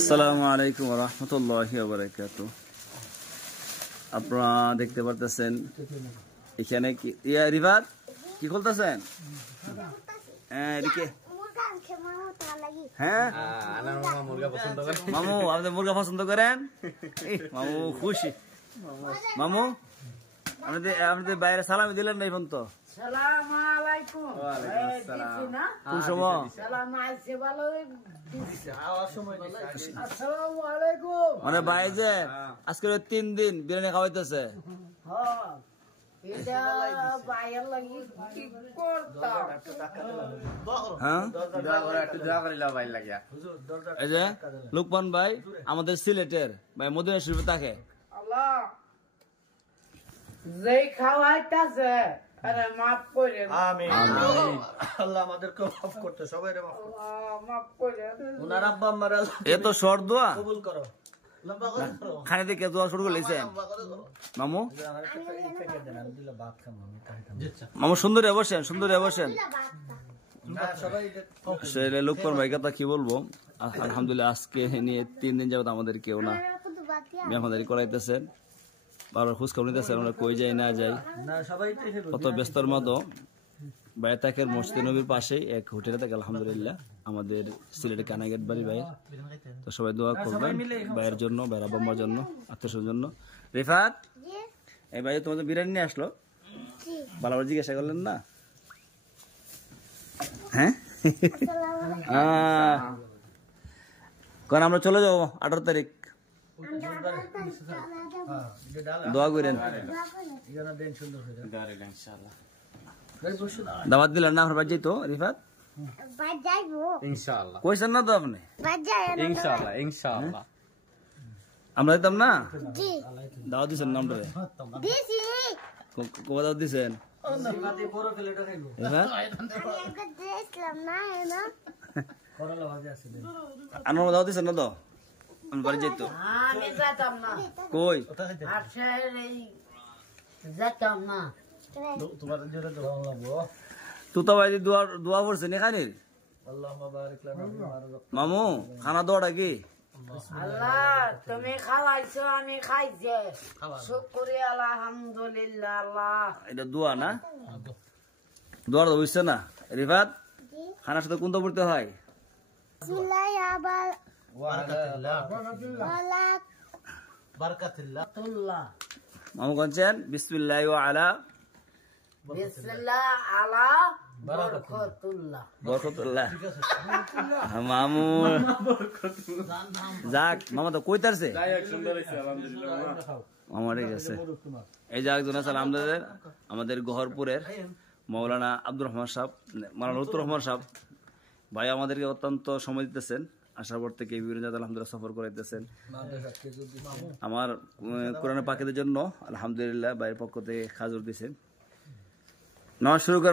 আসসালামু আলাইকুম ওয়া রাহমাতুল্লাহি ওয়া বারাকাতুহু। আপনারা দেখতে পারতেছেন এখানে কি রিভাত কি খুলতেছেন? হ্যাঁ এদিকে হ্যাঁ মামু আপনি মুরগা পছন্দ করেন? মামু খুশি। মামু আপনি বাইরে সালামি দিলেন না এখন তো? মানে ভাই যে আজকে 3 দিন বিরিয়ানি খাওয়াইতেছে। লুকমান ভাই আমাদের সিলেটের ভাই মদিনা শরীফে থাকে। এত শর্ট দোয়া খানে থেকে দোয়া শুরু করলেছেন মামু। মামু সুন্দর বসেন, সুন্দর বসেন। লুকমান ভাই কথা কি বলবো, আলহামদুলিল্লাহ আজকে নিয়ে 3 দিন যাবত আমাদের কেউ না মেহমানদারি করাইতেছেন, বারবার খোঁজ খবর নিতেছেন, আমরা কই যাই না যাই কত ব্যস্তর মতো। বাইতাকের মসজিদ নবীর পাশেই এক হোটেলে থাকে আলহামদুলিল্লাহ আমাদের সিলেটের কানাগেট বাড়ি ভাই। তো সবাই দোয়া করবেন ভাইয়ের জন্য, ভাইয়ের আব্বা আম্মার জন্য, আত্মীয়র জন্য। রিফাত এই ভাই তোমাদের বিরিয়ানি নিয়ে আসলো, ভালো করে জিজ্ঞাসা করলেন না? হ্যাঁ কারণ আমরা চলে যাবো 18 তারিখ। দোয়া করেন, দাওয়াত দিলেন না? আপনার বাড়ি যাইতো রিফাত? কইছেন না তো আপনি? আমরা দিতাম না? দাওয়াত দিচ্ছেন না? আমরা কবে দাওয়াত দিচ্ছেন? আমার দাওয়াত দিচ্ছেন না তো? আমি বাড়ি যাইতো কই তুতা ভাই দোয়া পড়ছেন এখানে মামু? খানা দোয়াটা কি? আল্লাহ তুমি খাওয়াইছো, আমি খাইছে, শুকরিয়া আলহামদুলিল্লাহ। আল্লাহ এটা দোয়া না? দোয়াটা বুঝছে না রিফাত? খানার সাথে কোনটা পড়তে হয়? মামু বলছেন বিসমিল্লাহি ওয়া আলা বরকতুল্লাহ। মামু যাক মামা তো কইতারছে মামা ঠিক আছে। এই যে একজন আছে আমাদের গহরপুরের মৌলানা আব্দুর রহমান সাহেব, মৌলানা লুৎফুর রহমান সাহেব ভাই আমাদেরকে অত্যন্ত সময় দিতেছেন। আসার পর থেকে বিভিন্ন জায়গায় আলহামদুলিল্লাহ সফর করাইতেছেন। আমার কোরআনের পাখিদের জন্য আলহামদুলিল্লাহ ভাইয়ের পক্ষ থেকে খাজুর দিয়েছেন। নামাজ শুরু কর।